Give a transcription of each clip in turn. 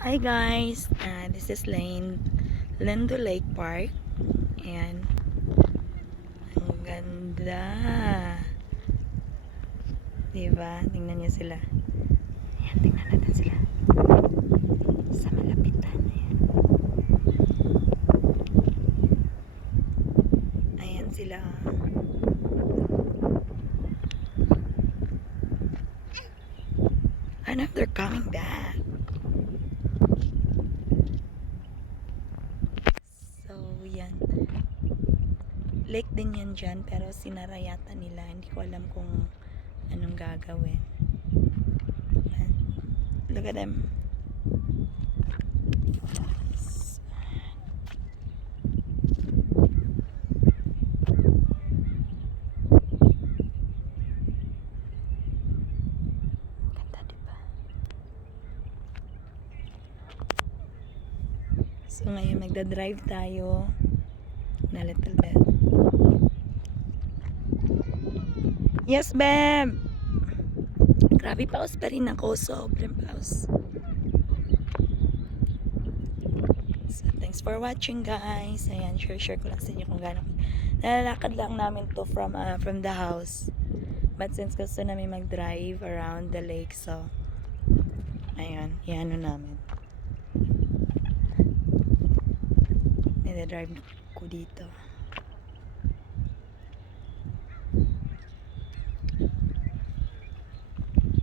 Hi guys, this is Lindo Lake Park. Ayan, ang ganda. Diba? Tingnan niyo sila. Ayan, tingnan natin sila. Sa malapitan. Ayan. Ayan sila. And they're coming back. So, yan. Lake din yan dyan, pero sinara yata nila. Hindi ko alam kung anong gagawin. And look at them. Ganda, diba? So, ngayon magdadrive tayo na little bit. Yes, babe! Grabe, paus pa rin ako. Sobrang paus. So, thanks for watching, guys. Ayan, share ko lang sa inyo kung gano'n. Nalalakad lang namin to from the house. But since gusto namin mag-drive around the lake, so, ayan, iano namin. Nida-drive ko dito.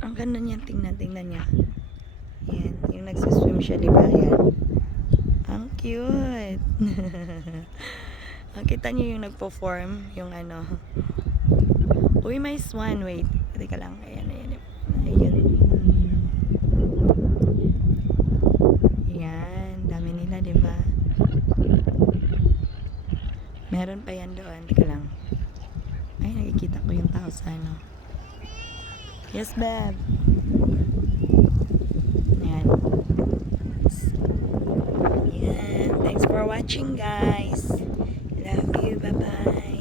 Ang ganda niya, tingnan niya. Ayan, yung nagsiswim siya, di ba? Ayan. Ang cute. Kita niyo yung nagpo-form, yung ano. Uy, may swan. Wait, teka lang. Ayan. Ayan. Ayan, dami nila, di ba? Meron pa yan doon. Teka lang. Ay, nakikita ko yung tao sa ano. Yes, babe. Ayan. Ayan. Thanks for watching, guys. Love you. Bye-bye.